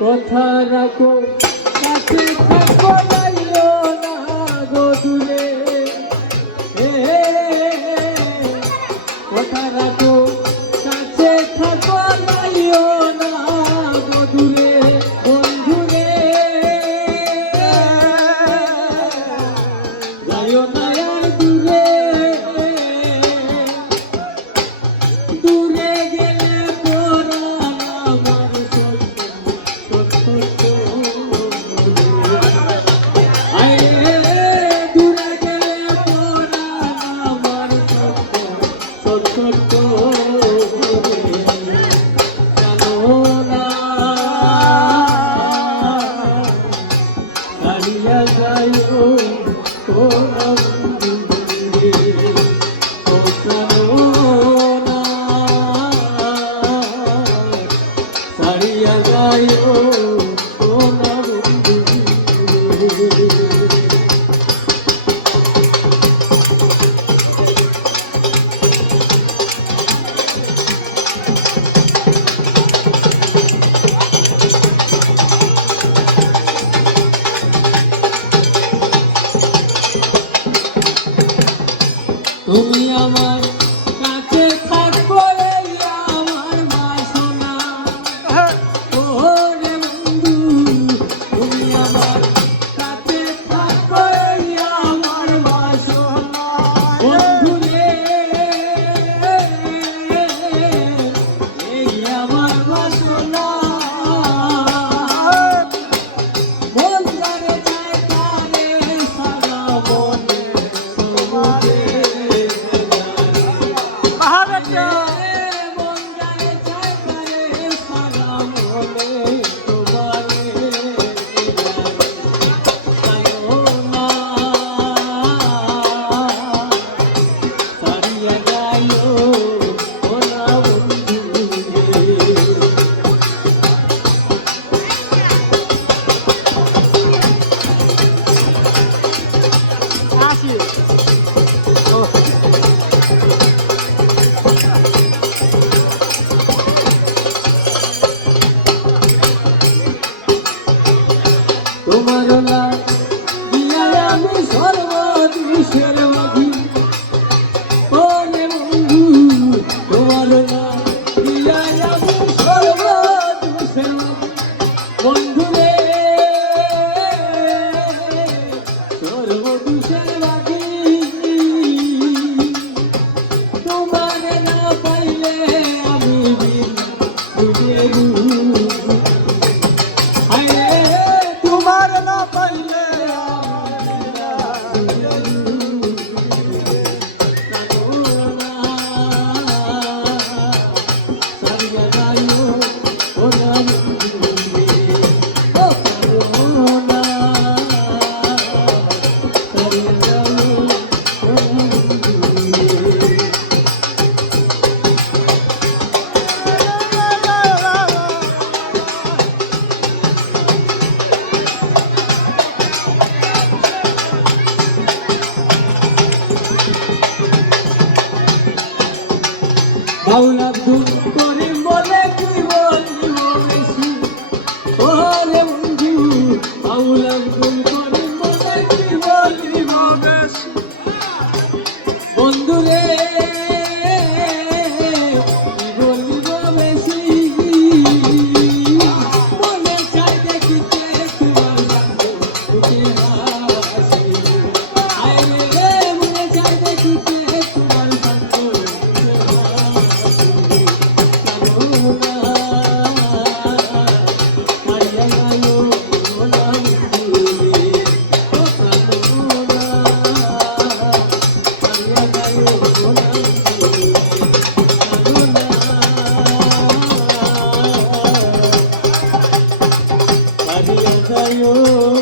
কথা রাখো কাছে থাকো লাইও না গো দূরে কথা রাখো কাছে থাকো লাইও না গো দূরে বন্ধুরে লাইও না আর দূরে দূরে গেলে পরাণ আমার তুমি আমার কাছে থাকো আমার বাসনা ও রে বন্ধু তুমি আমার কাছে থাকো আমার বাসনা বন্ধু রে এই আমার বাসনা মন করে যায় তারে সারা মনে তোমারে তোমার দিয়া আমি সর্বদুষের মাঝি ও রে বন্ধু তোমার দিয়া আমি সর্বদুষের বন্ধু রে সর্বদুষের মাঝি তোমার না পাইলে আমি বাউল আব্দুল করিম বলে কি বলিব বেশি ও রে বন্ধু বাউল আব্দুল করিম বলে কি বলিব বেশি বন্ধু রে কি বলিব বেশি মনে চাই দেখিতে তোমার বুকে হাসি আয় রে মনে চাই দেখিতে তোমার Adiós.